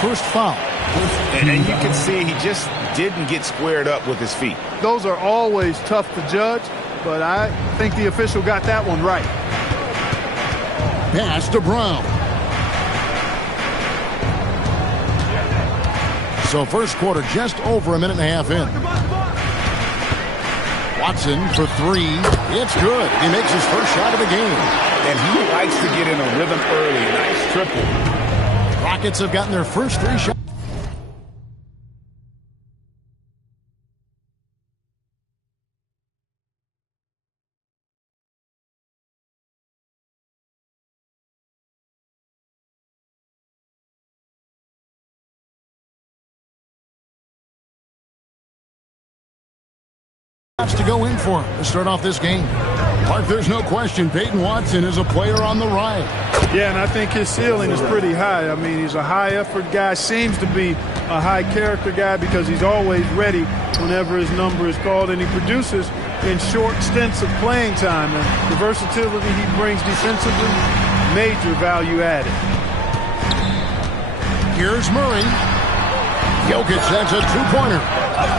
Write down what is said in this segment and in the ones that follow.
first foul. And you can see he just didn't get squared up with his feet. Those are always tough to judge, but I think the official got that one right. Pass to Brown. So first quarter just over a minute and a half in. Watson for three. It's good. He makes his first shot of the game. And he likes to get in a rhythm early. Nice triple. Rockets have gotten their first three shots. To go in for him to start off this game. Mark, there's no question Peyton Watson is a player on the rise. Yeah, and I think his ceiling is pretty high. I mean, he's a high-effort guy, seems to be a high-character guy because he's always ready whenever his number is called, and he produces in short stints of playing time. And the versatility he brings defensively, major value added. Here's Murray. Jokic sends a two-pointer.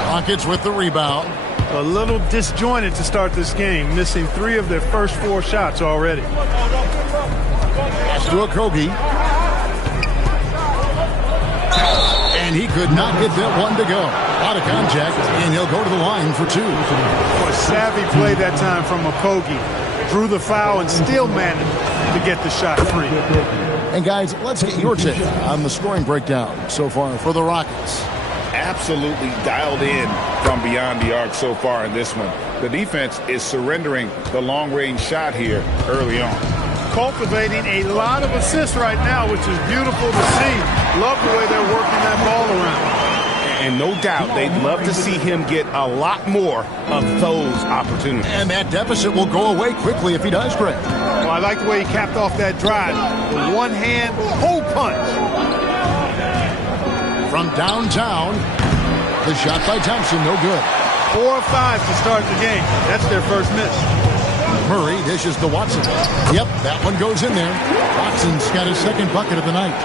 Rockets with the rebound. A little disjointed to start this game, missing 3 of their first 4 shots already. Pass to Okogie. And he could not get that one to go. Out of contact, and he'll go to the line for 2. A savvy play that time from Okogie. Drew the foul and still managed to get the shot free. And guys, let's get your take on the scoring breakdown so far for the Rockets. Absolutely dialed in from beyond the arc so far in this one. The defense is surrendering the long-range shot here early on. Cultivating a lot of assists right now, which is beautiful to see. Love the way they're working that ball around. And no doubt they'd love to see him get a lot more of those opportunities. And that deficit will go away quickly if he does, Greg. Well, I like the way he capped off that drive. The one-hand hole punch. From downtown, the shot by Thompson, no good. 4 of 5 to start the game. That's their first miss. Murray dishes to Watson. Yep, that one goes in there. Watson's got his second bucket of the night.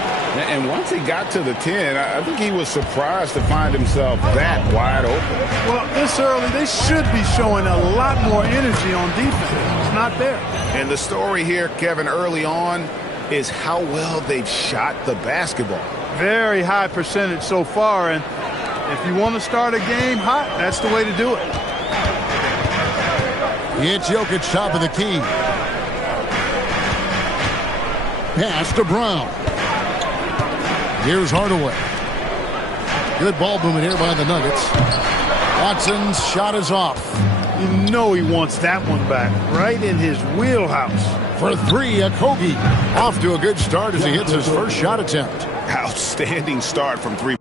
And once he got to the 10, I think he was surprised to find himself that wide open. Well, this early, they should be showing a lot more energy on defense. It's not there. And the story here, Kevin, early on is how well they've shot the basketball. Very high percentage so far, and if you want to start a game hot, that's the way to do it. It's Jokic, top of the key. Pass to Brown. Here's Hardaway. Good ball movement here by the Nuggets. Watson's shot is off. You know he wants that one back, right in his wheelhouse. For 3, Okogie. Off to a good start as he hits his first shot attempt. Outstanding start from 3.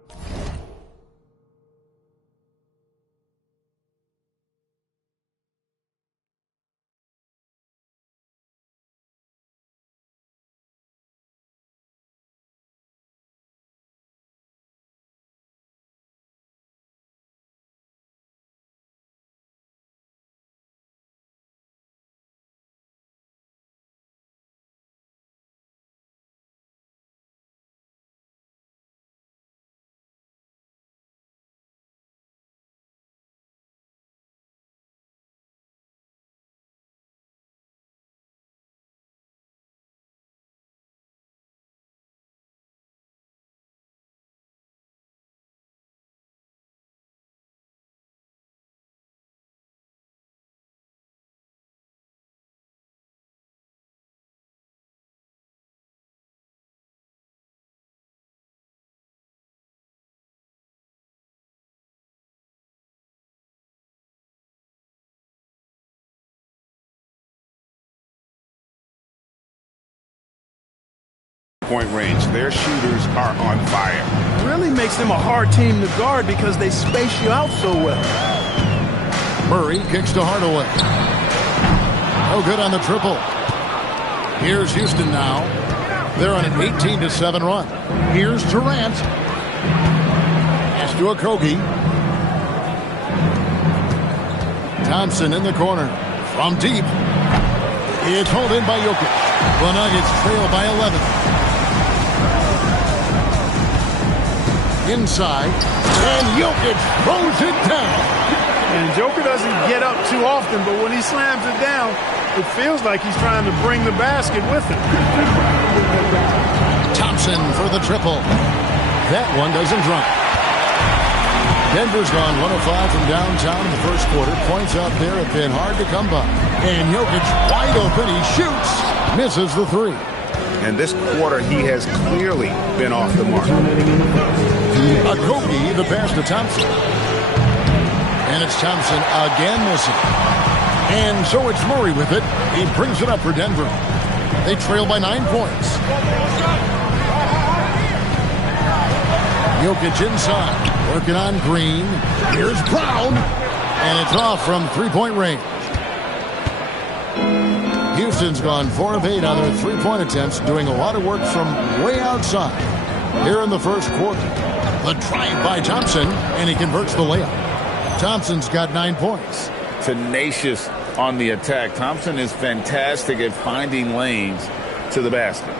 Point range. Their shooters are on fire. Really makes them a hard team to guard because they space you out so well. Murray kicks to Hardaway. No good on the triple. Here's Houston now. They're on an 18-7 run. Here's Durant. Pass to Okogie. Thompson in the corner. From deep. It's hauled in by Jokic. The Nuggets trail by 11. inside, and Jokic throws it down. And Joker doesn't get up too often, but when he slams it down, it feels like he's trying to bring the basket with him. Thompson for the triple. That one doesn't drop. Denver's gone 105 from downtown in the first quarter. Points out there have been hard to come by. And Jokic wide open. He shoots. Misses the three. And this quarter, he has clearly been off the mark. Okogie, the pass to Thompson. And it's Thompson again missing. And so it's Murray with it. He brings it up for Denver. They trail by 9 points. Jokic inside. Working on Green. Here's Brown. And it's off from three-point range. Houston's gone 4 of 8 on their three-point attempts, doing a lot of work from way outside. Here in the first quarter, the drive by Thompson, and he converts the layup. Thompson's got 9 points. Tenacious on the attack. Thompson is fantastic at finding lanes to the basket.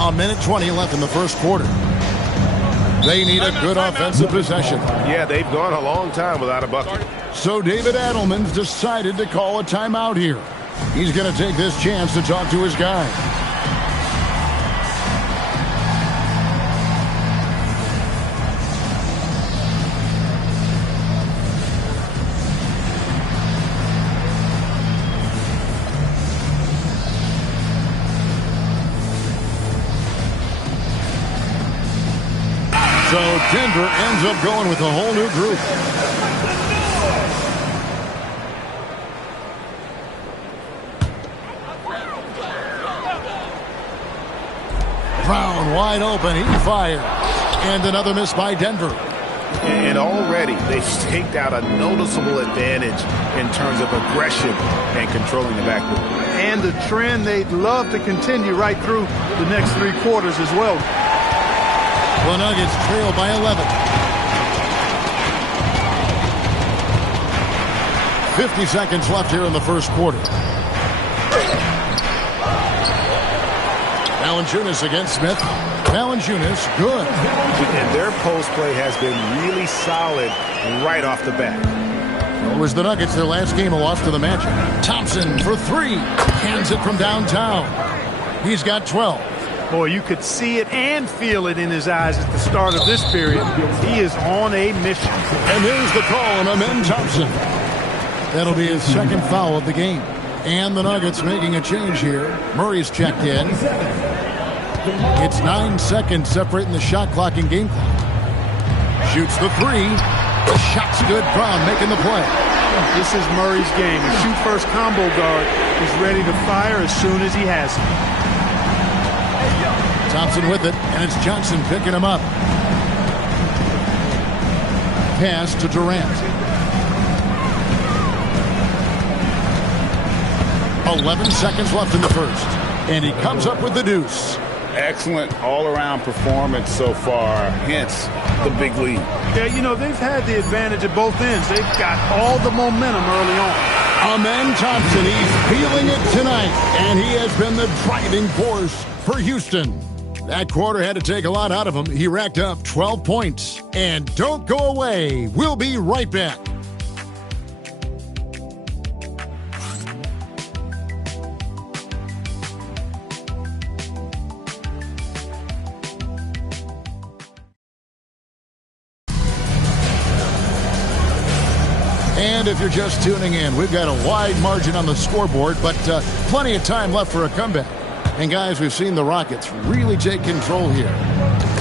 A minute 20 left in the first quarter. They need a good offensive possession. Yeah, they've gone a long time without a bucket. So David Adelman's decided to call a timeout here. He's going to take this chance to talk to his guy. So Denver ends up going with a whole new group. Brown wide open. He fires. And another miss by Denver. And already they've staked out a noticeable advantage in terms of aggression and controlling the backcourt. And the trend they'd love to continue right through the next 3 quarters as well. The Nuggets trail by 11. 50 seconds left here in the first quarter. Valanciunas against Smith. Valanciunas, good. And their post play has been really solid right off the bat. It was the Nuggets, their last game, a loss to the Magic. Thompson for 3. Hands it from downtown. He's got 12. Boy, you could see it and feel it in his eyes at the start of this period. He is on a mission. And there's the call on Amen Thompson. That'll be his second foul of the game. And the Nuggets making a change here. Murray's checked in. It's 9 seconds separating the shot clock and game clock. Shoots the 3. The shot's good. Brown making the play. This is Murray's game. The shoot-first combo guard is ready to fire as soon as he has it. Thompson with it, and it's Johnson picking him up. Pass to Durant. 11 seconds left in the first, and he comes up with the deuce. Excellent all-around performance so far, hence the big lead. Yeah, you know, they've had the advantage at both ends. They've got all the momentum early on. Amen Thompson, he's feeling it tonight, and he has been the driving force for Houston. That quarter had to take a lot out of him. He racked up 12 points. And don't go away. We'll be right back. And if you're just tuning in, we've got a wide margin on the scoreboard, but plenty of time left for a comeback. And guys, we've seen the Rockets really take control here.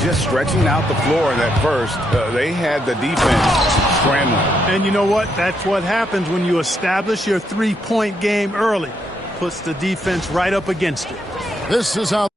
Just stretching out the floor in that first, they had the defense scrambling. And you know what? That's what happens when you establish your three-point game early. Puts the defense right up against it. This is how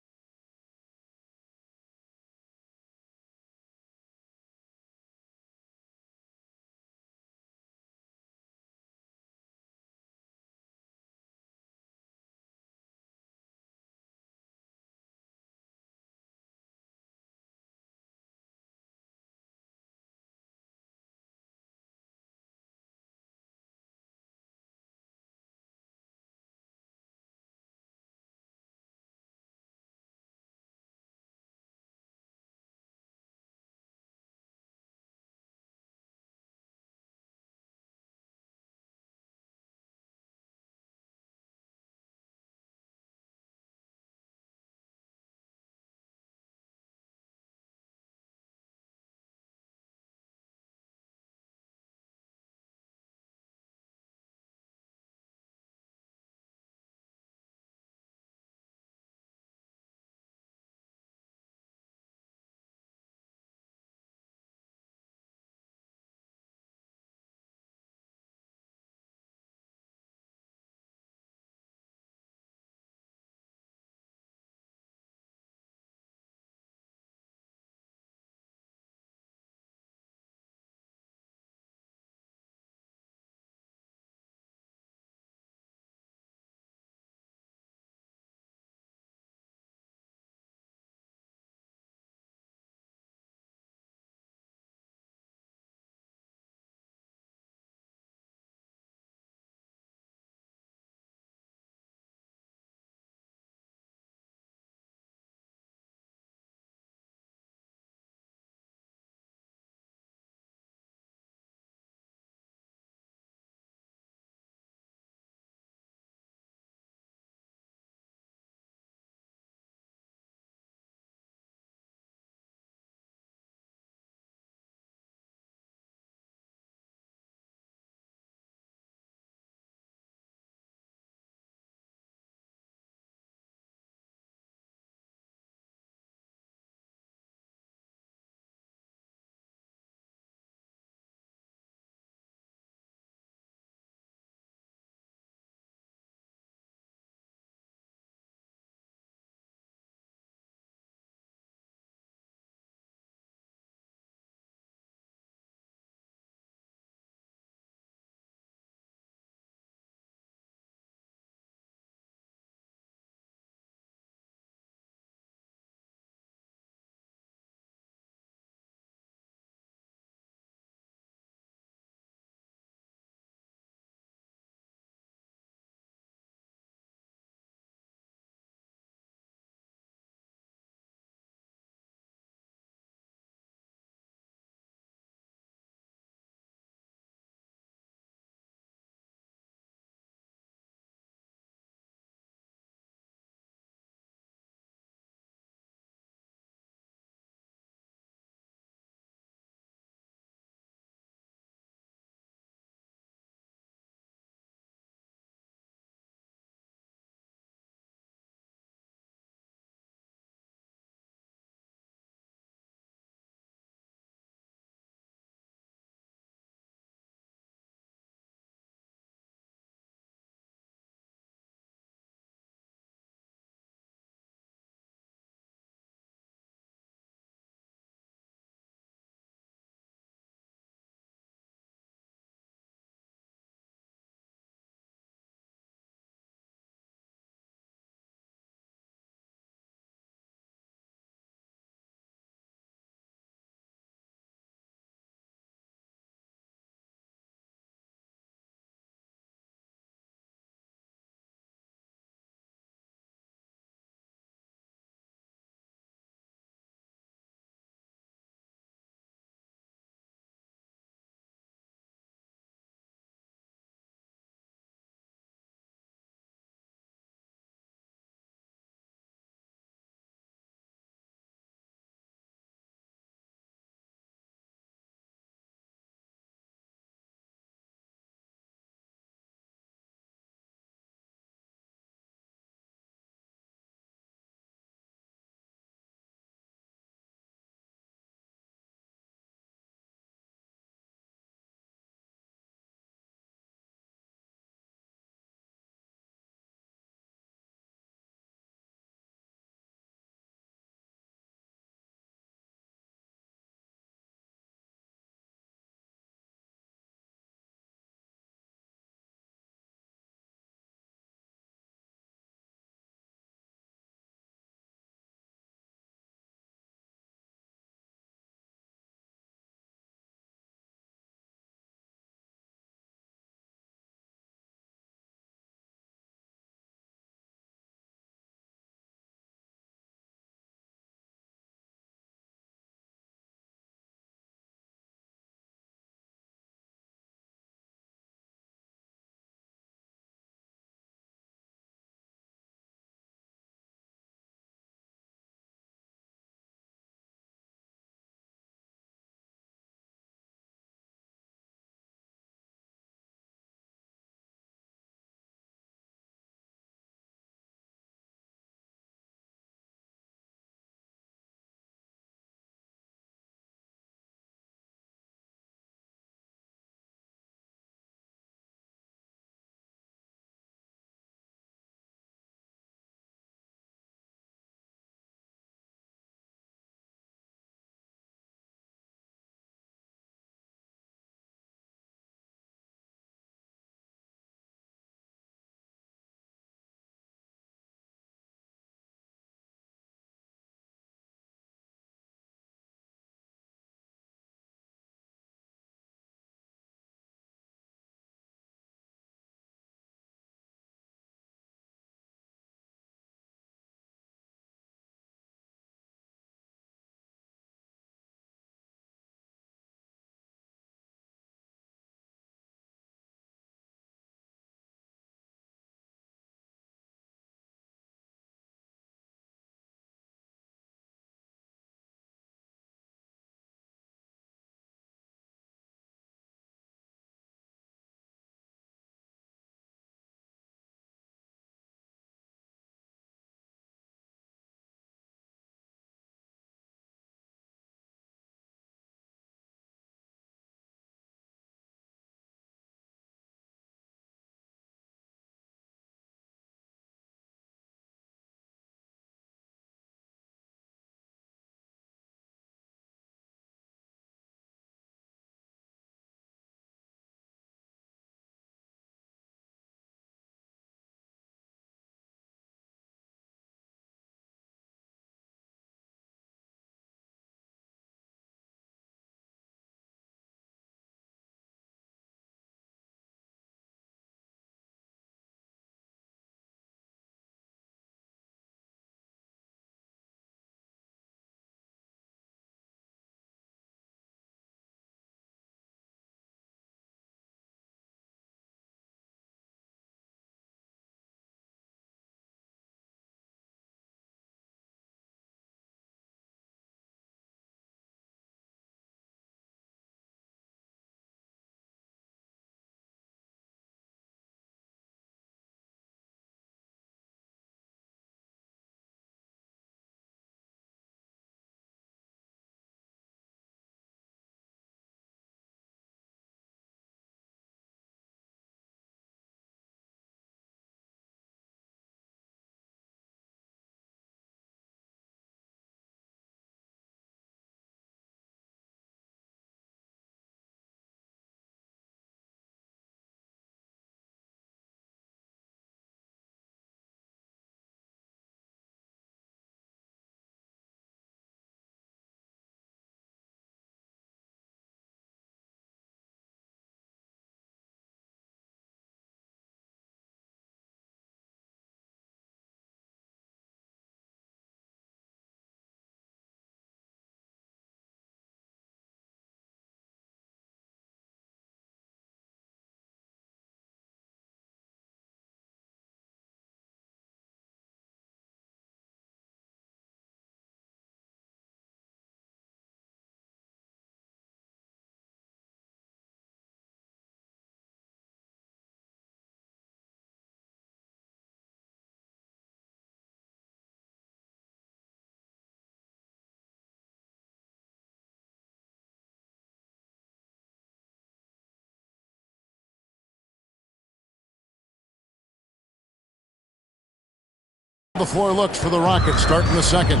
the floor looks for the Rockets starting the second.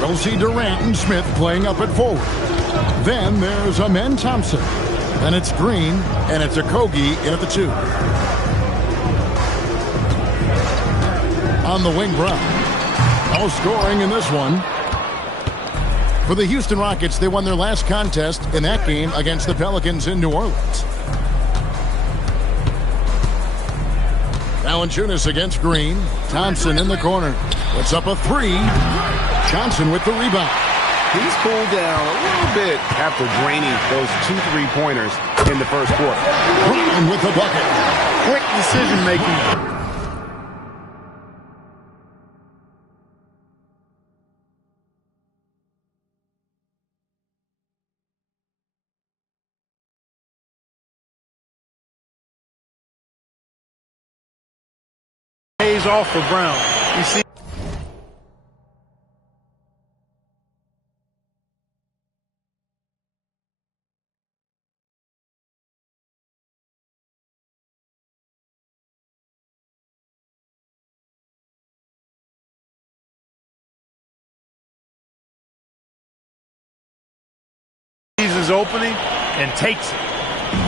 We'll see Durant and Smith playing up at forward. Then there's Amen Thompson. Then it's Green, and it's Okogie in at the 2. On the wing, Brown. No scoring in this one. For the Houston Rockets, they won their last contest in that game against the Pelicans in New Orleans. Valanciunas against Green. Thompson in the corner. Puts up a 3. Johnson with the rebound. He's cooled down a little bit after draining those 2 3-pointers in the first quarter. Brown with the bucket. Quick decision-making. Pays off for Brown. You see. His opening and takes it.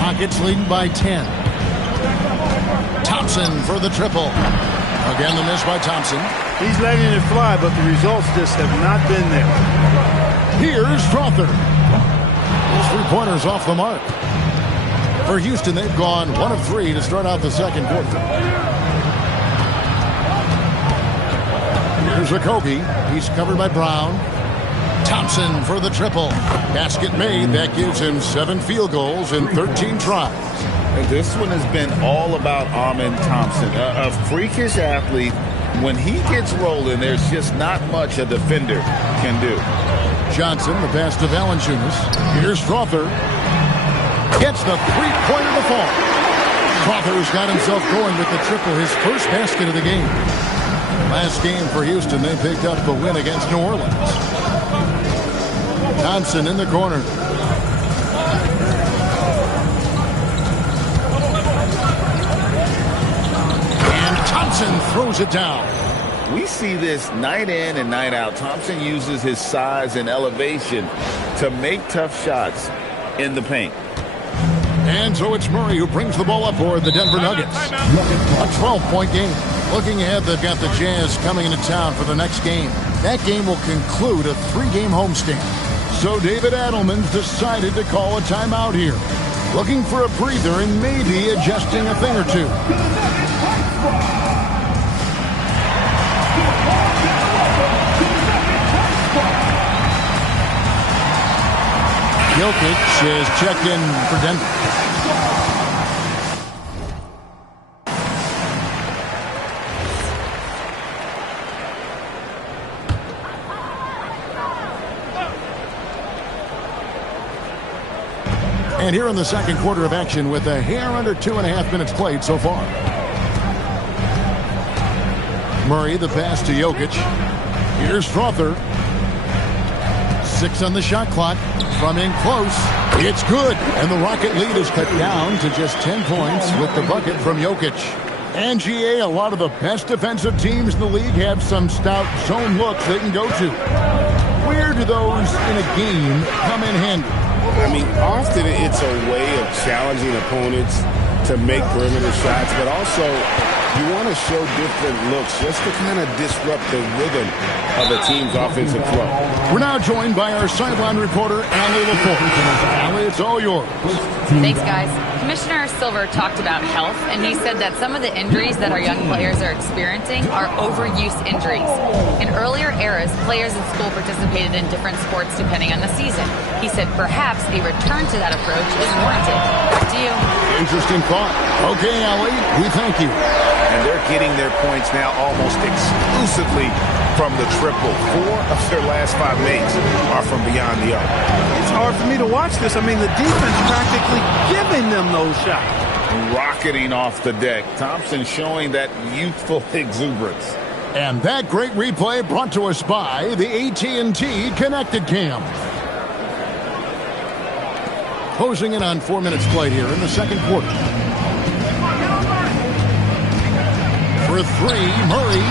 Rockets leading by 10. Thompson for the triple. Again, the miss by Thompson. He's letting it fly, but the results just have not been there. Here's Strawther. His 3-pointers off the mark. For Houston, they've gone 1 of 3 to start out the second quarter. Here's Okogie. He's covered by Brown. Thompson for the triple. Basket made. That gives him 7 field goals in 13 tries. This one has been all about Amen Thompson, a freakish athlete. When he gets rolling, there's just not much a defender can do. Johnson, the pass to Valanciunas. Here's Strawther. Gets the 3-pointer to fall. Strawther's got himself going with the triple, his first basket of the game. Last game for Houston, they picked up the win against New Orleans. Thompson in the corner. Thompson throws it down. We see this night in and night out. Thompson uses his size and elevation to make tough shots in the paint. And so it's Murray who brings the ball up for the Denver Nuggets. A 12-point game. Looking ahead, they've got the Jazz coming into town for the next game. That game will conclude a 3-game homestand. So David Adelman's decided to call a timeout here. Looking for a breather and maybe adjusting a thing or two. Jokic is checked in for Denver. And here in the second quarter of action with a hair under 2.5 minutes played so far. Murray, the pass to Jokic. Here's Strawther. 6 on the shot clock. From in close. It's good. And the Rocket lead is cut down to just 10 points with the bucket from Jokic. And GA, a lot of the best defensive teams in the league have some stout zone looks they can go to. Where do those in a game come in handy? I mean, often it's a way of challenging opponents to make perimeter shots, but also you want to show different looks just to kind of disrupt the rhythm of a team's offensive flow. We're now joined by our sideline reporter, Allie LaForge. Allie, it's all yours. Thanks, guys. Commissioner Silver talked about health, and he said that some of the injuries that our young players are experiencing are overuse injuries. In earlier eras, players in school participated in different sports depending on the season. He said perhaps a return to that approach is warranted. Back to you. Interesting thought. Okay, Allie, we thank you. And they're getting their points now almost exclusively from the triple. 4 of their last 5 makes are from beyond the arc. It's hard for me to watch this. I mean, the defense practically giving them those shots. Rocketing off the deck. Thompson showing that youthful exuberance. And that great replay brought to us by the AT&T Connected Cam. Closing in on 4 minutes played here in the second quarter. For 3, Murray.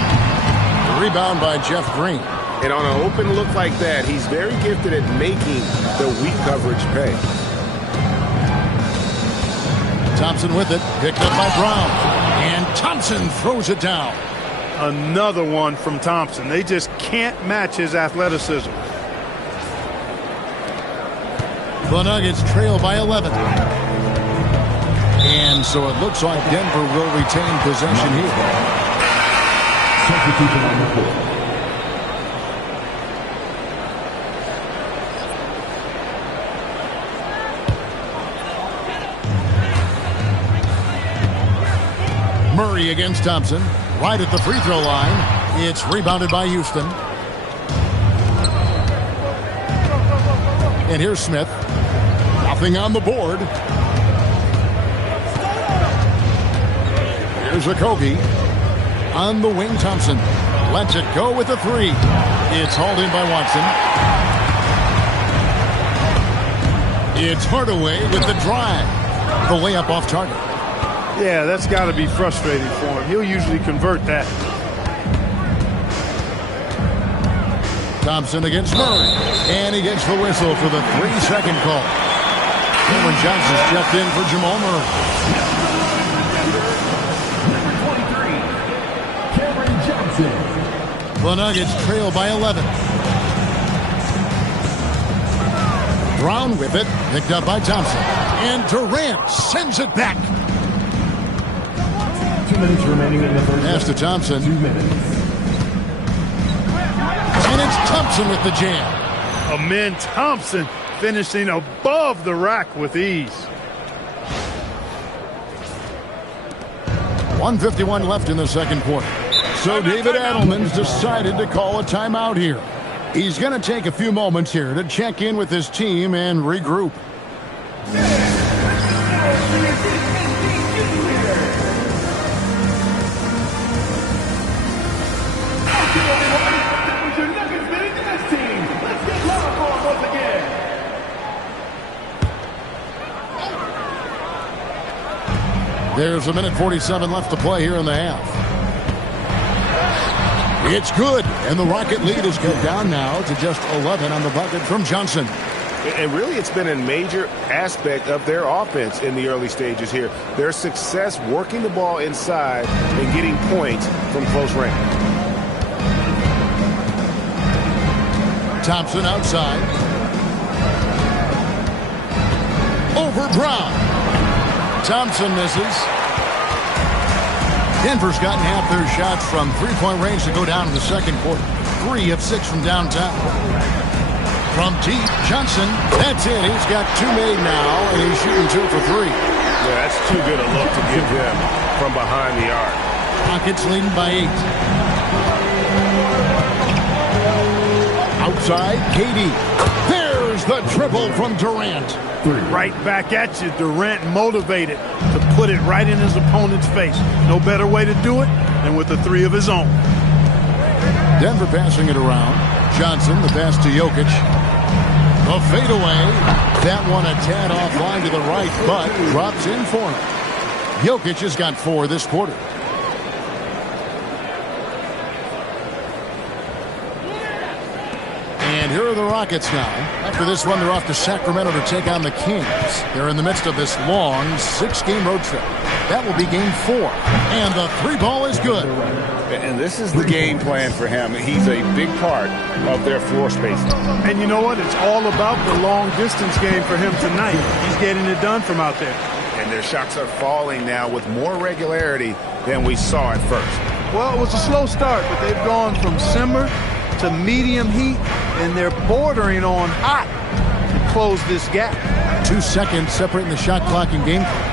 Rebound by Jeff Green. And on an open look like that, he's very gifted at making the weak coverage pay. Thompson with it. Picked up by Brown. And Thompson throws it down. Another one from Thompson. They just can't match his athleticism. The Nuggets trail by 11. And so it looks like Denver will retain possession here. Substitution on the court. Murray against Thompson. Right at the free throw line. It's rebounded by Houston. And here's Smith. Nothing on the board. Here's Okogie. On the wing, Thompson. Lets it go with the three. It's hauled in by Watson. It's Hardaway with the drive. The layup off target. Yeah, that's got to be frustrating for him. He'll usually convert that. Thompson against Murray. And he gets the whistle for the 3-second call. Cameron Johnson's checked in for Jamal Murray. Number 23, Cameron Johnson. The Nuggets trail by 11. Brown with it. Picked up by Thompson. And Durant sends it back. 2 minutes remaining in the first. Pass to Thompson. 2 minutes. And it's Thompson with the jam. Amen Thompson finishing above the rack with ease. 1:51 left in the second quarter. So David Adelman's decided to call a timeout here. He's going to take a few moments here to check in with his team and regroup. There's 1:47 left to play here in the half. It's good, and the Rocket lead is cut down now to just 11 on the bucket from Johnson. And really, it's been a major aspect of their offense in the early stages here. Their success working the ball inside and getting points from close range. Thompson outside. Over Brown. Thompson misses. Denver's gotten half their shots from three-point range to go down in the second quarter. 3 of 6 from downtown. From deep, Johnson, that's it. He's got 2 made now, and he's shooting 2 for 3. Yeah, that's too good a look to give him from behind the arc. Rockets leading by 8. Outside, KD. There's the triple from Durant. Right back at you. Durant motivated to put it right in his opponent's face. No better way to do it than with a 3 of his own. Denver passing it around. Johnson, the pass to Jokic. A fadeaway. That one a tad offline to the right, but drops in for him. Jokic has got 4 this quarter. And here are the Rockets now. After this one, they're off to Sacramento to take on the Kings. They're in the midst of this long 6-game road trip. That will be game 4. And the 3 ball is good. And this is the game plan for him. He's a big part of their floor spacing. And you know what? It's all about the long distance game for him tonight. He's getting it done from out there. And their shots are falling now with more regularity than we saw at first. Well, it was a slow start, but they've gone from simmer to medium heat, and they're bordering on hot to close this gap. 2 seconds separating the shot clock and game clock.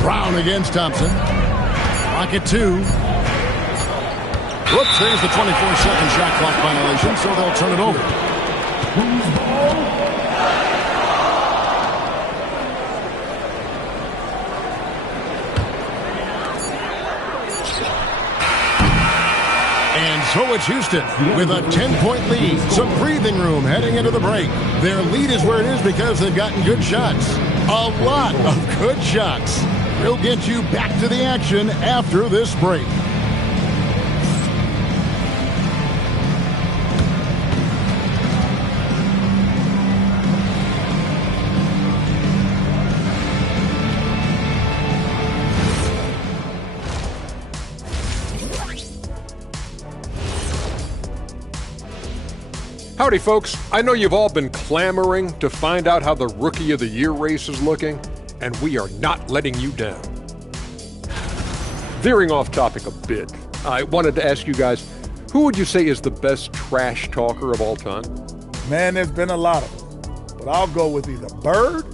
Brown against Thompson. Rocket 2. Whoops, there's the 24-second shot clock violation, so they'll turn it over. And so it's Houston with a 10-point lead. Some breathing room heading into the break. Their lead is where it is because they've gotten good shots. A lot of good shots. We'll get you back to the action after this break. Howdy, folks. I know you've all been clamoring to find out how the Rookie of the Year race is looking, and we are not letting you down. Veering off topic a bit, I wanted to ask you guys, who would you say is the best trash talker of all time? Man, there's been a lot of them, but I'll go with either Bird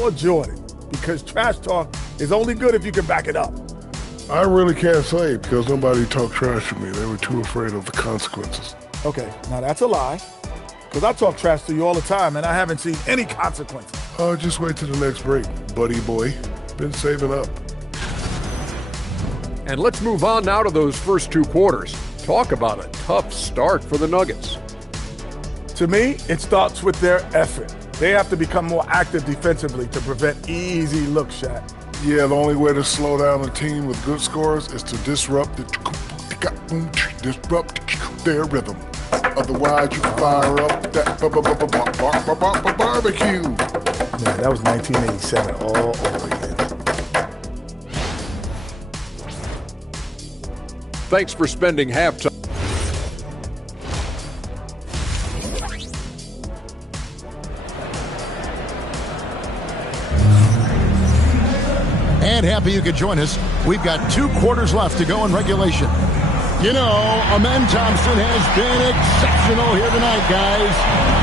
or Jordan, because trash talk is only good if you can back it up. I really can't say because nobody talked trash to me. They were too afraid of the consequences. Okay, now that's a lie, because I talk trash to you all the time, and I haven't seen any consequences. Just wait till the next break, buddy boy. Been saving up. And let's move on now to those first two quarters. Talk about a tough start for the Nuggets. To me, it starts with their effort. They have to become more active defensively to prevent easy look shots. Yeah, the only way to slow down a team with good scores is to disrupt their rhythm. Otherwise, you fire up that barbecue. Man, that was 1987 all over again. Thanks for spending halftime. And happy you could join us. We've got 2 quarters left to go in regulation. You know, Amen Thompson has been exceptional here tonight, guys.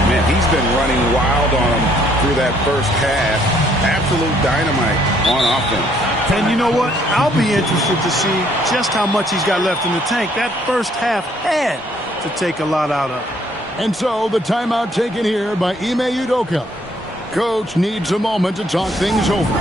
Man, he's been running wild on them through that first half. Absolute dynamite on offense. And you know what? I'll be interested to see just how much he's got left in the tank. That first half had to take a lot out of. And so the timeout taken here by Ime Udoka. Coach needs a moment to talk things over.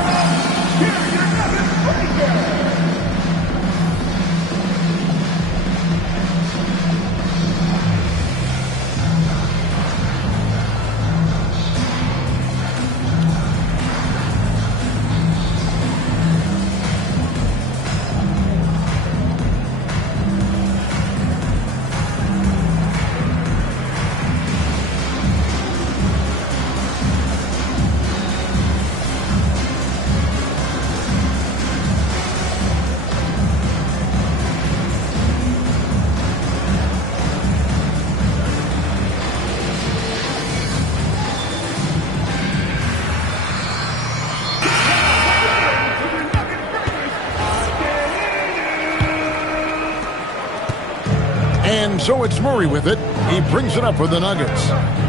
And so it's Murray with it. He brings it up for the Nuggets,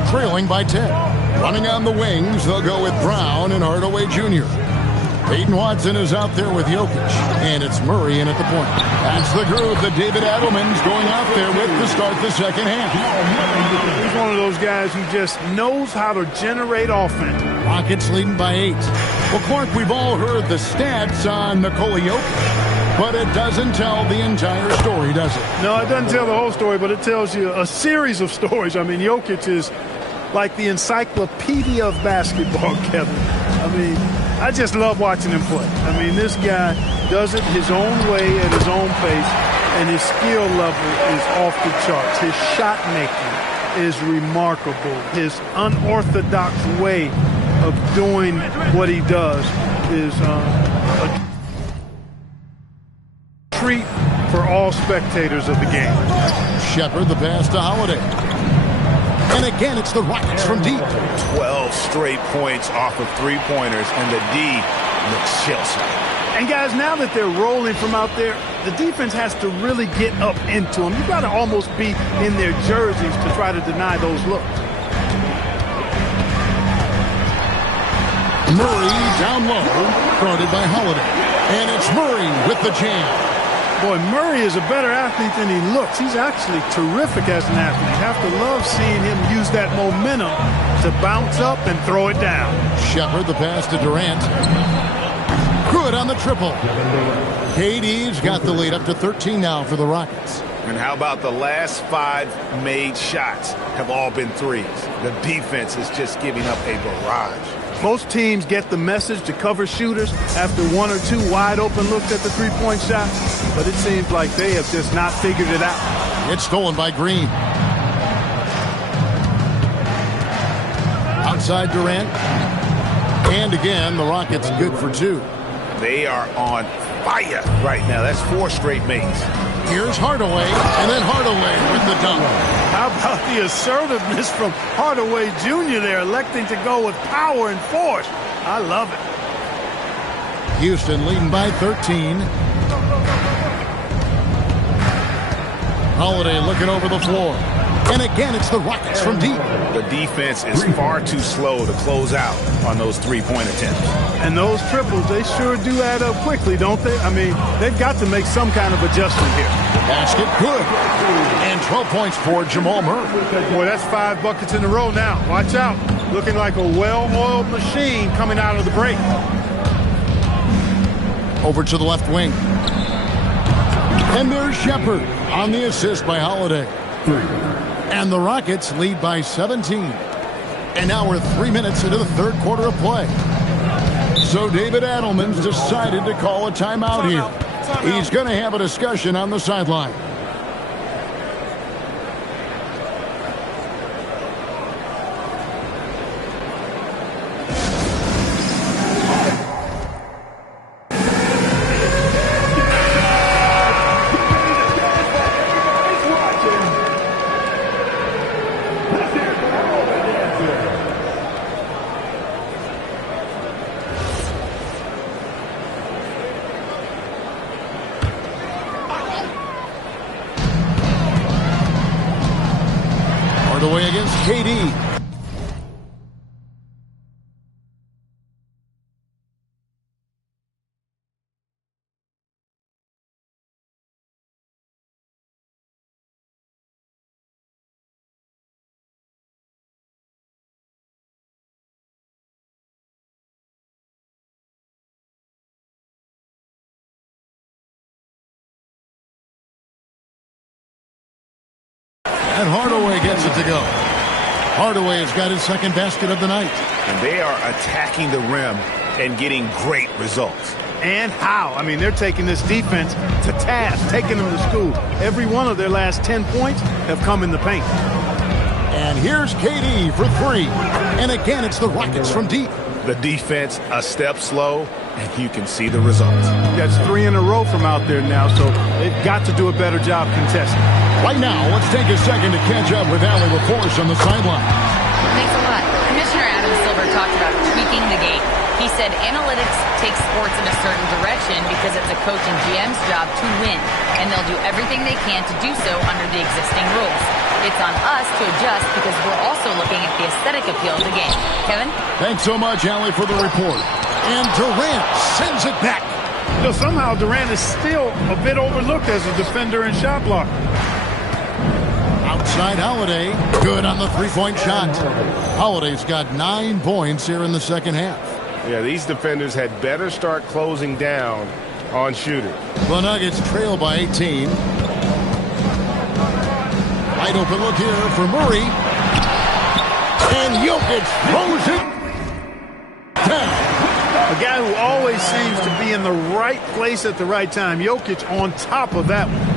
trailing by 10. Running on the wings, they'll go with Brown and Hardaway Jr. Peyton Watson is out there with Jokic, and it's Murray in at the point. That's the groove that David Adelman's going out there with to start the second half. He's one of those guys who just knows how to generate offense. Rockets leading by 8. Well, Clark, we've all heard the stats on Nikola Jokic, but it doesn't tell the entire story, does it? No, it doesn't tell the whole story, but it tells you a series of stories. I mean, Jokic is like the encyclopedia of basketball, Kevin. I mean, I just love watching him play. I mean, this guy does it his own way at his own pace, and his skill level is off the charts. His shot making is remarkable. His unorthodox way of doing what he does is a treat for all spectators of the game. Shepard the pass to Holiday. And again, it's the Rockets from deep. 12 straight points off of three-pointers, and the D looks shell-shocked. And guys, now that they're rolling from out there, the defense has to really get up into them. You've got to almost be in their jerseys to try to deny those looks. Murray down low, guarded by Holiday. And it's Murray with the jam. Boy, Murray is a better athlete than he looks. He's actually terrific as an athlete. You have to love seeing him use that momentum to bounce up and throw it down. Shepard the pass to Durant. Good on the triple. KD's got the lead up to 13 now for the Rockets. And how about the last 5 made shots have all been threes? The defense is just giving up a barrage. Most teams get the message to cover shooters after one or two wide open looks at the three-point shot, but it seems like they have just not figured it out. It's stolen by Green. Outside Durant. And again, the Rockets good for two. They are on fire right now. That's 4 straight makes. Here's Hardaway, and then Hardaway with the dunk. How about the assertiveness from Hardaway Jr. there, electing to go with power and force? I love it. Houston leading by 13. Holiday looking over the floor. And again, it's the Rockets from deep. The defense is far too slow to close out on those three-point attempts. And those triples, they sure do add up quickly, don't they? I mean, they've got to make some kind of adjustment here. Basket good. And 12 points for Jamal Murray. Boy, that's 5 buckets in a row now. Watch out. Looking like a well-oiled machine coming out of the break. Over to the left wing. And there's Shepard on the assist by Holiday. And the Rockets lead by 17. And now we're 3 minutes into the third quarter of play. So David Adelman's decided to call a timeout here. He's going to have a discussion on the sideline. Hardaway against KD. And Hardaway gets it to go. Hardaway has got his second basket of the night. And they are attacking the rim and getting great results. And how? I mean, they're taking this defense to task, taking them to school. Every one of their last 10 points have come in the paint. And here's KD for 3. And again, it's the Rockets from deep. The defense a step slow, and you can see the results. That's 3 in a row from out there now, so they've got to do a better job contesting. Right now, let's take a second to catch up with Allie LaForce on the sideline. Thanks a lot. Commissioner Adam Silver talked about tweaking the game. He said analytics take sports in a certain direction because it's a coach and GM's job to win, and they'll do everything they can to do so under the existing rules. It's on us to adjust because we're also looking at the aesthetic appeal of the game. Kevin? Thanks so much, Allie, for the report. And Durant sends it back. So somehow Durant is still a bit overlooked as a defender and shot blocker. Outside Holiday, good on the three-point shot. Holiday's got 9 points here in the second half. Yeah, these defenders had better start closing down on shooters. The Nuggets trail by 18. Wide open look here for Murray. And Jokic throws it down. A guy who always seems to be in the right place at the right time. Jokic on top of that one.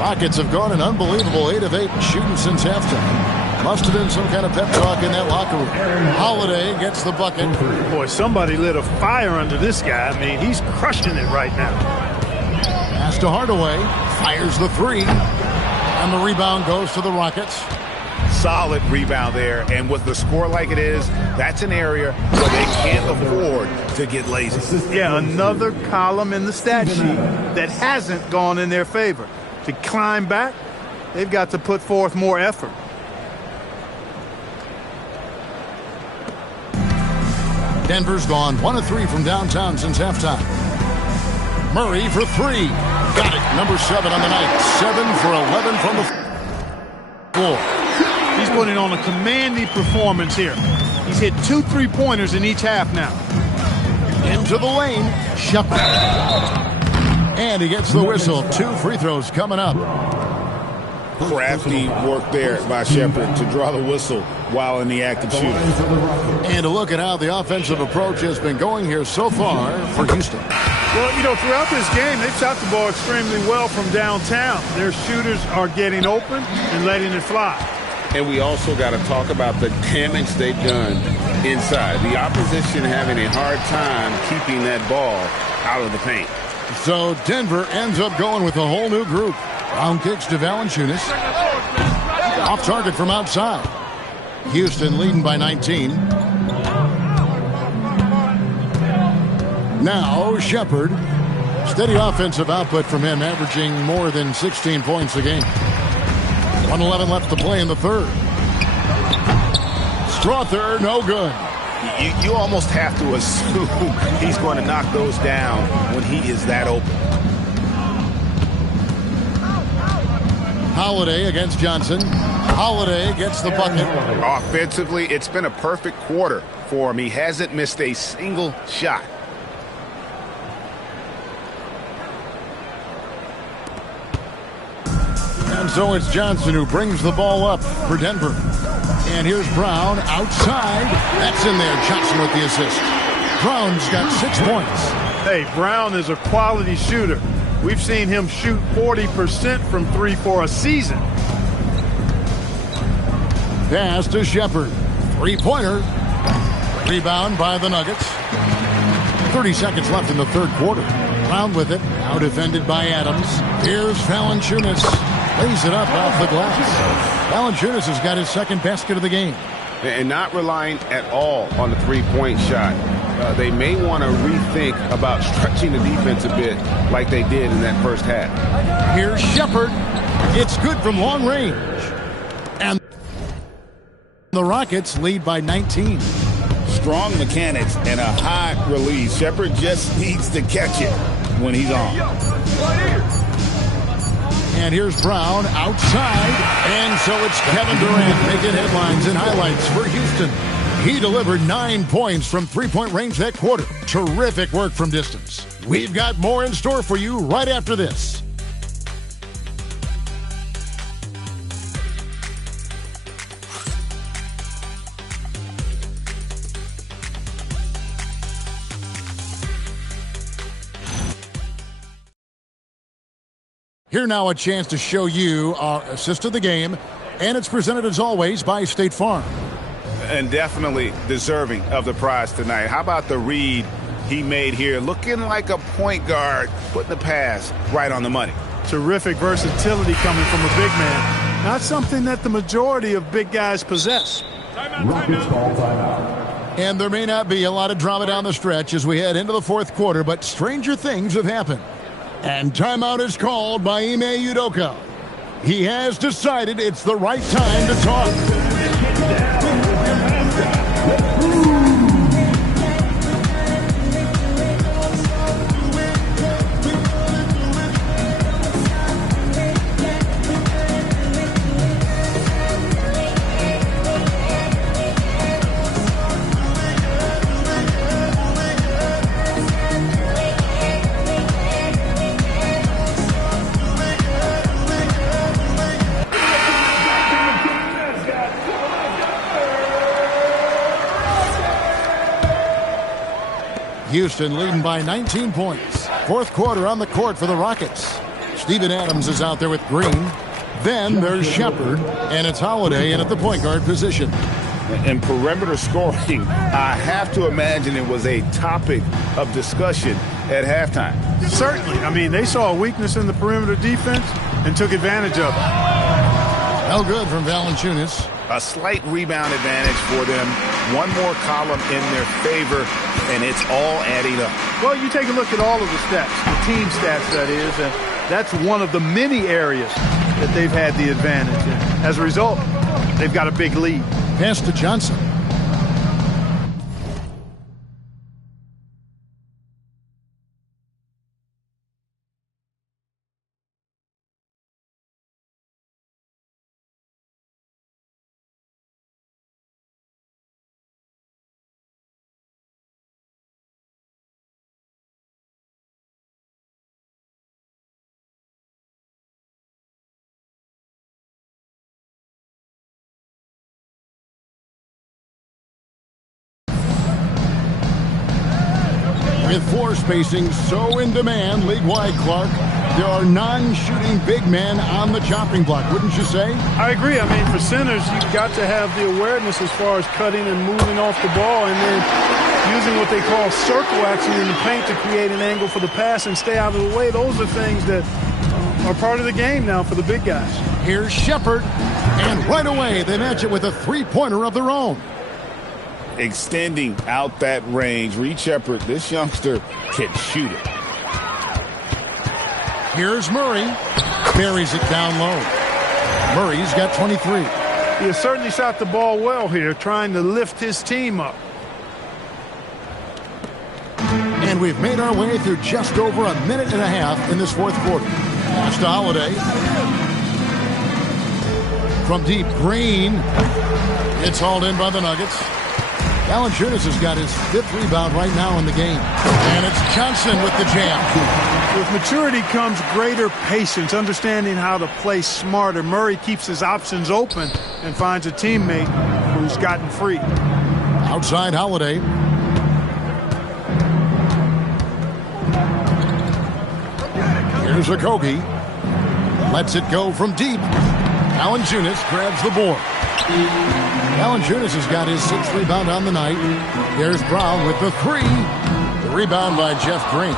Rockets have gone an unbelievable 8 of 8 shooting since halftime. Must have been some kind of pep talk in that locker room. Holiday gets the bucket. Boy, somebody lit a fire under this guy. I mean, he's crushing it right now. Pass to Hardaway. Fires the 3. And the rebound goes to the Rockets. Solid rebound there. And with the score like it is, that's an area where they can't afford to get lazy. Yeah, another column in the stat sheet that hasn't gone in their favor. To climb back, they've got to put forth more effort. Denver's gone 1 of 3 from downtown since halftime. Murray for 3. Got it. Number 7 on the night. 7 for 11 from the floor. He's putting on a commanding performance here. He's hit 2 3-pointers in each half now. Into the lane. Shepard. And he gets the whistle. 2 free throws coming up. crafty work there by Shepard to draw the whistle while in the act of shooting. And to look at how the offensive approach has been going here so far for Houston. Well, you know, throughout this game, they've shot the ball extremely well from downtown. Their shooters are getting open and letting it fly. And we also got to talk about the damage they've done inside. The opposition having a hard time keeping that ball out of the paint. So Denver ends up going with a whole new group. Brown kicks to Valanciunas. Off target from outside. Houston leading by 19. Now Shepard. Steady offensive output from him, averaging more than 16 points a game. 1:11 left to play in the third. Strother, no good. You almost have to assume he's going to knock those down when he is that open. Holiday against Johnson. Holiday gets the bucket. Offensively, it's been a perfect quarter for him. He hasn't missed a single shot. And so it's Johnson who brings the ball up for Denver. And here's Brown outside. That's in there. Johnson with the assist. Brown's got 6 points. Hey, Brown is a quality shooter. We've seen him shoot 40% from three for a season. Pass to Shepard. Three-pointer. Rebound by the Nuggets. 30 seconds left in the third quarter. Brown with it. Now defended by Adams. Here's Valanciunas. Lays it up off the glass. Valanciunas has got his second basket of the game. And not relying at all on the three-point shot. They may want to rethink about stretching the defense a bit like they did in that first half. Here's Shepard. It's good from long range. And the Rockets lead by 19. Strong mechanics and a high release. Shepard just needs to catch it when he's on. And here's Brown outside. And so it's Kevin Durant making headlines and highlights for Houston. He delivered 9 points from three-point range that quarter. Terrific work from distance. We've got more in store for you right after this. Here now a chance to show you our assist of the game, and it's presented as always by State Farm. And definitely deserving of the prize tonight. How about the read he made here? Looking like a point guard, putting the pass right on the money. Terrific versatility coming from a big man. Not something that the majority of big guys possess. Rockets call timeout. And there may not be a lot of drama down the stretch as we head into the fourth quarter, but stranger things have happened. And timeout is called by Ime Udoka. He has decided it's the right time to talk. Houston leading by 19 points. Fourth quarter on the court for the Rockets. Steven Adams is out there with Green. Then there's Shepard, and it's Holiday in at the point guard position. And perimeter scoring, I have to imagine it was a topic of discussion at halftime. Certainly. I mean, they saw a weakness in the perimeter defense and took advantage of it. No good from Valanciunas. A slight rebound advantage for them. One more column in their favor, and it's all adding up. Well, you take a look at all of the stats, the team stats, that is, and that's one of the many areas that they've had the advantage. And as a result, they've got a big lead. Pass to Johnson. With floor spacing so in demand league-wide, Clark, there are non-shooting big men on the chopping block, wouldn't you say? I agree. I mean, for centers, you've got to have the awareness as far as cutting and moving off the ball and then using what they call circle action in the paint to create an angle for the pass and stay out of the way. Those are things that are part of the game now for the big guys. Here's Shepherd, and right away they match it with a three-pointer of their own. Extending out that range. Reed Shepherd, this youngster can shoot it. Here's Murray. Buries it down low. Murray's got 23. He has certainly shot the ball well here, trying to lift his team up. And we've made our way through just over a minute and a half in this fourth quarter. Pass to Holiday. From deep, Green. It's hauled in by the Nuggets. Valanciunas has got his 5th rebound right now in the game. And it's Johnson with the jam. With maturity comes greater patience, understanding how to play smarter. Murray keeps his options open and finds a teammate who's gotten free. Outside Holiday. Here's Okogie. Lets it go from deep. Valanciunas grabs the board. Valanciunas has got his 6th rebound on the night. Here's Brown with the 3. The rebound by Jeff Green.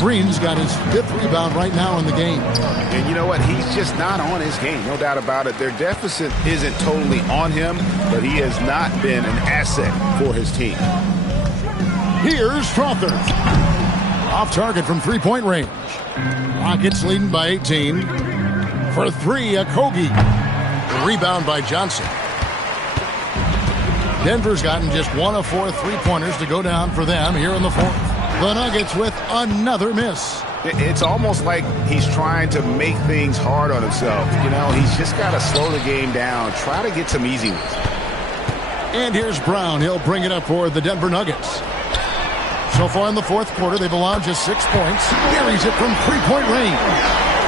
Green's got his 5th rebound right now in the game. And you know what? He's just not on his game. No doubt about it. Their deficit isn't totally on him, but he has not been an asset for his team. Here's Strother. Off target from three-point range. Rockets leading by 18. For 3, Okogie. The rebound by Johnson. Denver's gotten just 1 of 4 three-pointers to go down for them here in the fourth. The Nuggets with another miss. It's almost like he's trying to make things hard on himself. You know, he's just got to slow the game down, try to get some easy ones. And here's Brown. He'll bring it up for the Denver Nuggets. So far in the fourth quarter, they've allowed just 6 points. Buries it from three-point range.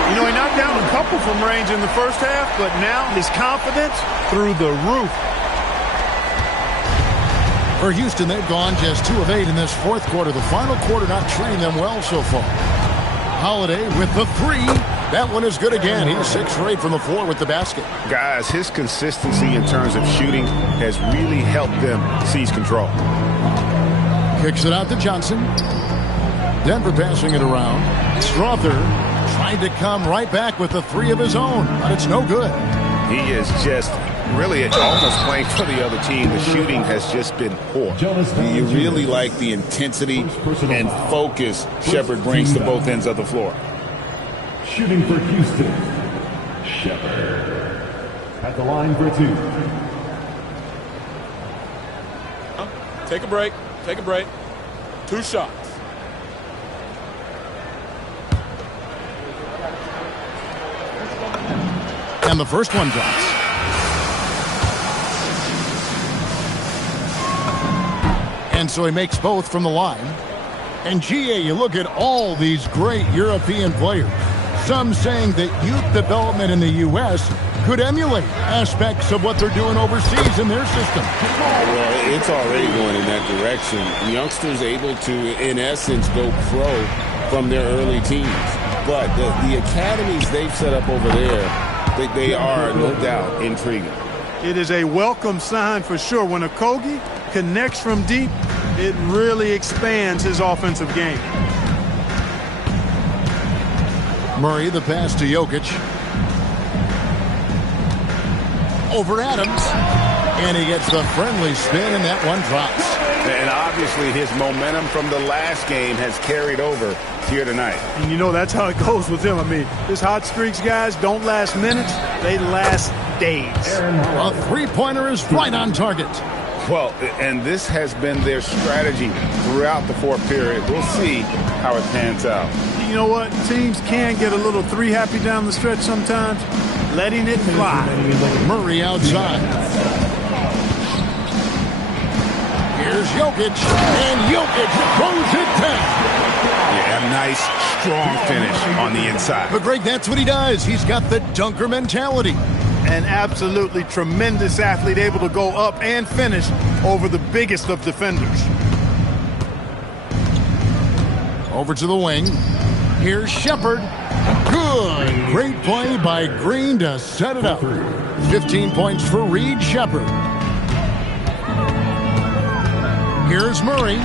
You know, he knocked down a couple from range in the first half, but now his confidence through the roof. For Houston, they've gone just 2 of 8 in this fourth quarter. The final quarter not treating them well so far. Holiday with the 3. That one is good again. He's 6 for 8 from the floor with the basket. Guys, his consistency in terms of shooting has really helped them seize control. Kicks it out to Johnson. Denver passing it around. Strother trying to come right back with the 3 of his own, but it's no good. He is just really almost playing for the other team. The shooting has just been poor. You really like the intensity and focus Shepherd brings to both ends of the floor. Shooting for Houston, Shepherd. At the line for 2. Take a break. Take a break. 2 shots. And the first one drops. And so he makes both from the line. And GA, you look at all these great European players. Some saying that youth development in the U.S. could emulate aspects of what they're doing overseas in their system. Well, it's already going in that direction. Youngsters able to, in essence, go pro from their early teens. But the academies they've set up over there, they are, no doubt, intriguing. It is a welcome sign for sure. When Okogie connects from deep, it really expands his offensive game. Murray, the pass to Jokic. Over Adams. And he gets the friendly spin, and that one drops. And obviously his momentum from the last game has carried over here tonight. And you know, that's how it goes with him. I mean, his hot streaks, guys, don't last minutes. They last days. A three-pointer is right on target. Well, and this has been their strategy throughout the fourth period. We'll see how it pans out. You know what? Teams can get a little three-happy down the stretch sometimes. Letting it fly. Murray outside. Here's Jokic, and Jokic throws it down. Yeah, a nice, strong finish on the inside. But Greg, that's what he does. He's got the dunker mentality. An absolutely tremendous athlete, able to go up and finish over the biggest of defenders. Over to the wing. Here's Shepard. Good. Great play by Green to set it up. 15 points for Reed Shepard. Here's Murray.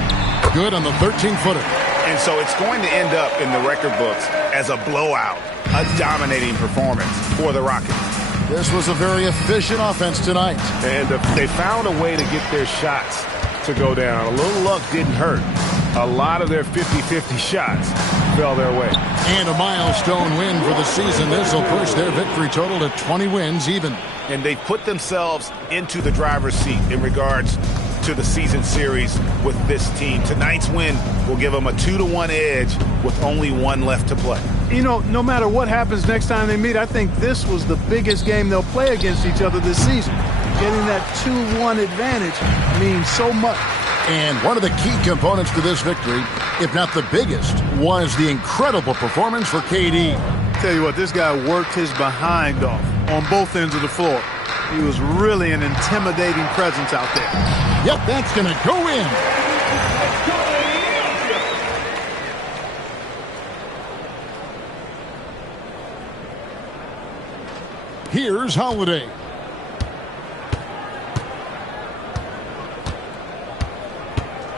Good on the 13-footer. And so it's going to end up in the record books as a blowout, a dominating performance for the Rockets. This was a very efficient offense tonight. And they found a way to get their shots to go down. A little luck didn't hurt. A lot of their 50-50 shots fell their way. And a milestone win for the season. This will push their victory total to 20 wins even. And they put themselves into the driver's seat in regards to the season series with this team. Tonight's win will give them a 2-1 edge with only one left to play. You know, no matter what happens next time they meet, I think this was the biggest game they'll play against each other this season. Getting that 2-1 advantage means so much. And one of the key components to this victory, if not the biggest, was the incredible performance for KD. Tell you what, this guy worked his behind off on both ends of the floor. He was really an intimidating presence out there. Yep, that's going to go in. Here's Holiday.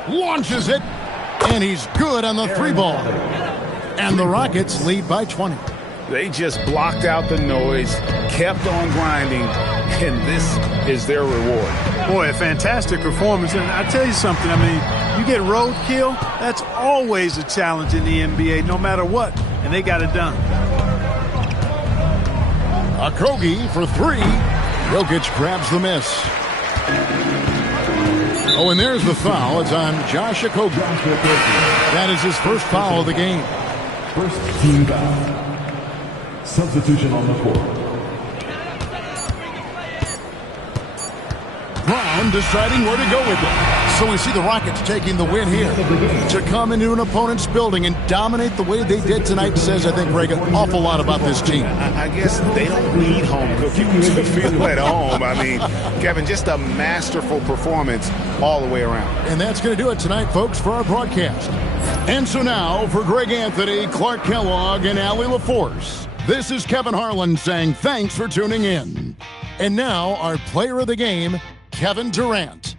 Launches it, and he's good on the three ball. And the Rockets lead by 20. They just blocked out the noise, kept on grinding, and this is their reward. Boy, a fantastic performance. And I tell you something, I mean, you get roadkill, that's always a challenge in the NBA, no matter what, and they got it done. Okogie for three. Jokic grabs the miss. Oh, and there's the foul. It's on Josh Okogie. That is his first foul of the game. First team foul. Substitution on the court. Brown deciding where to go with it. So we see the Rockets taking the win here. To come into an opponent's building and dominate the way they did tonight says, I think, Greg, an awful lot about this team. I guess they don't need home cooking to feel at home. I mean, Kevin, just a masterful performance all the way around. And that's going to do it tonight, folks, for our broadcast. And so now, for Greg Anthony, Clark Kellogg, and Allie LaForce, this is Kevin Harlan saying thanks for tuning in. And now, our player of the game, Kevin Durant.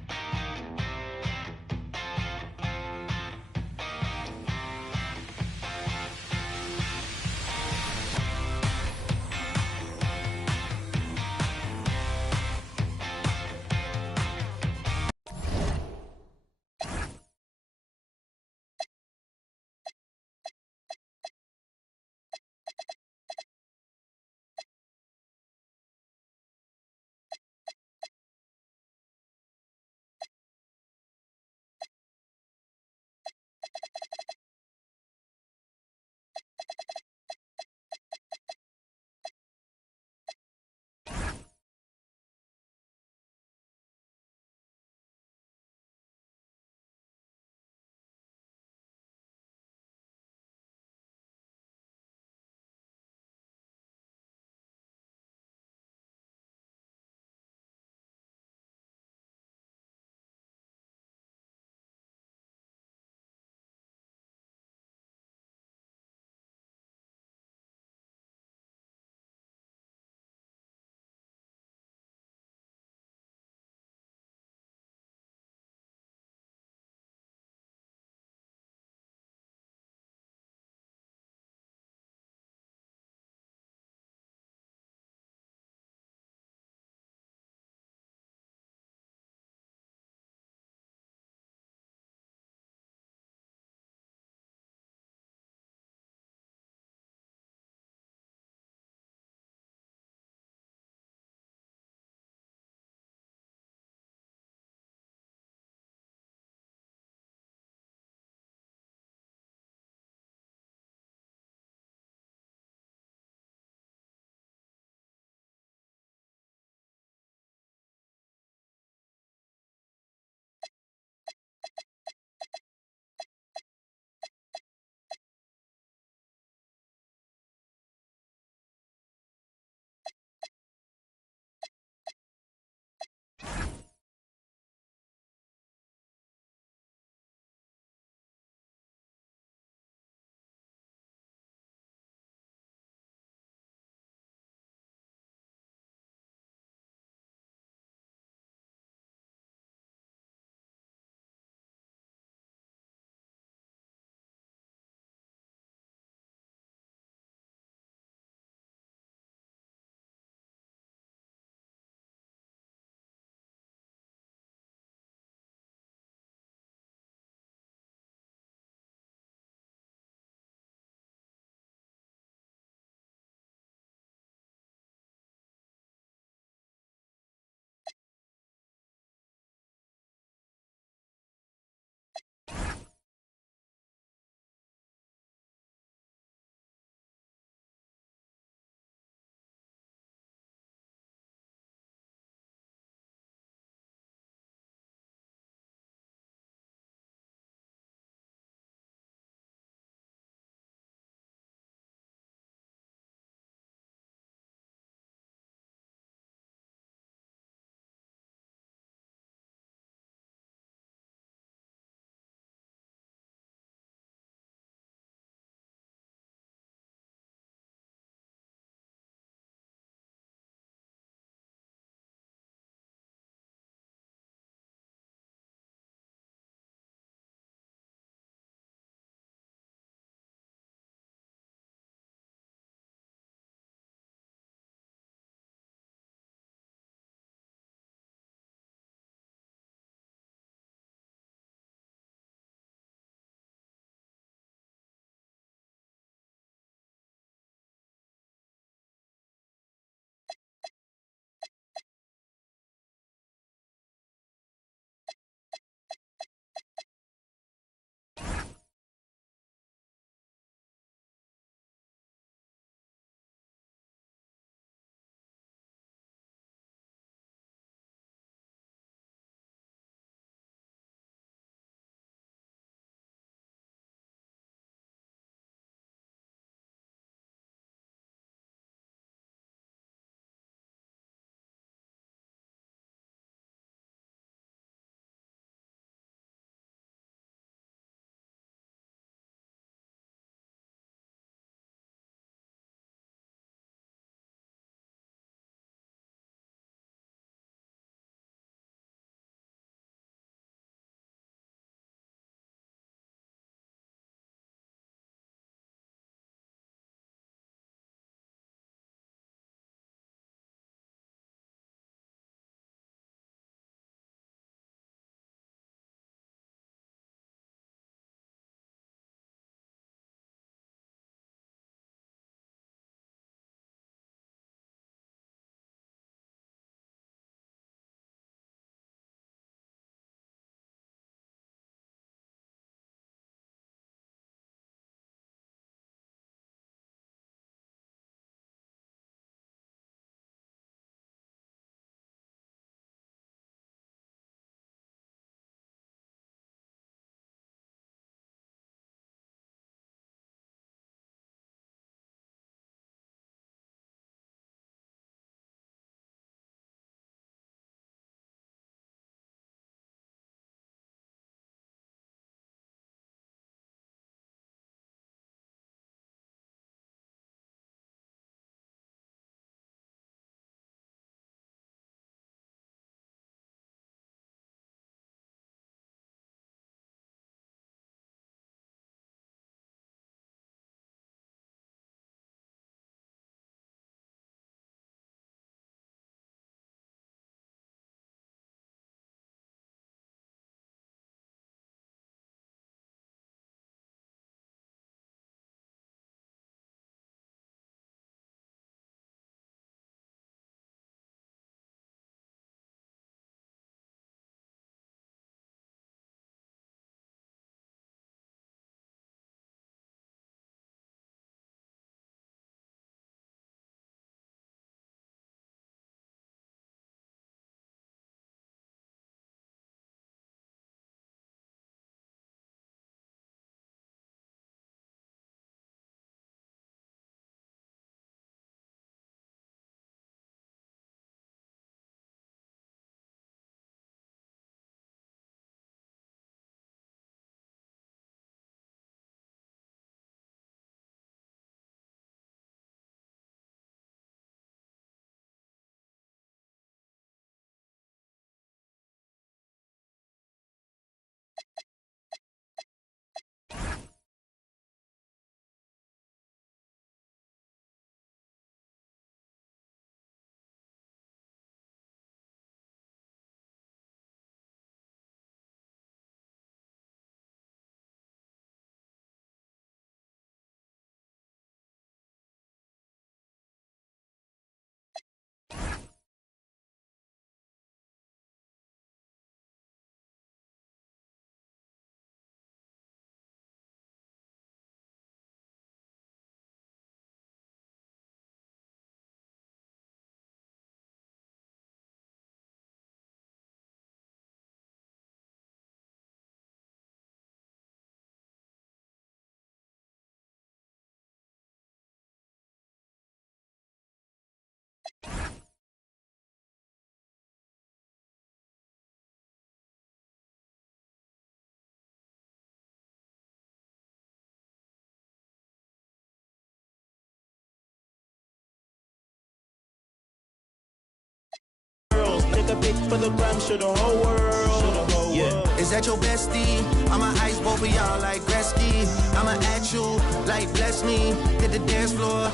pic for the gram, show the whole world. Yeah. Is that your bestie? I'ma ice both of y'all like Gretzky. I'ma at you like bless me. Hit the dance floor,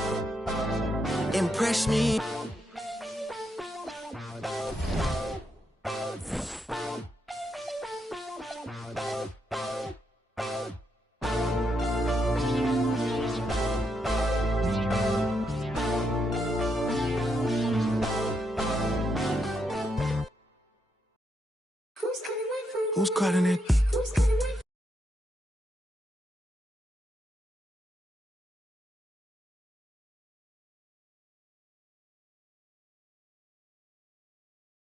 impress me. Who's calling it?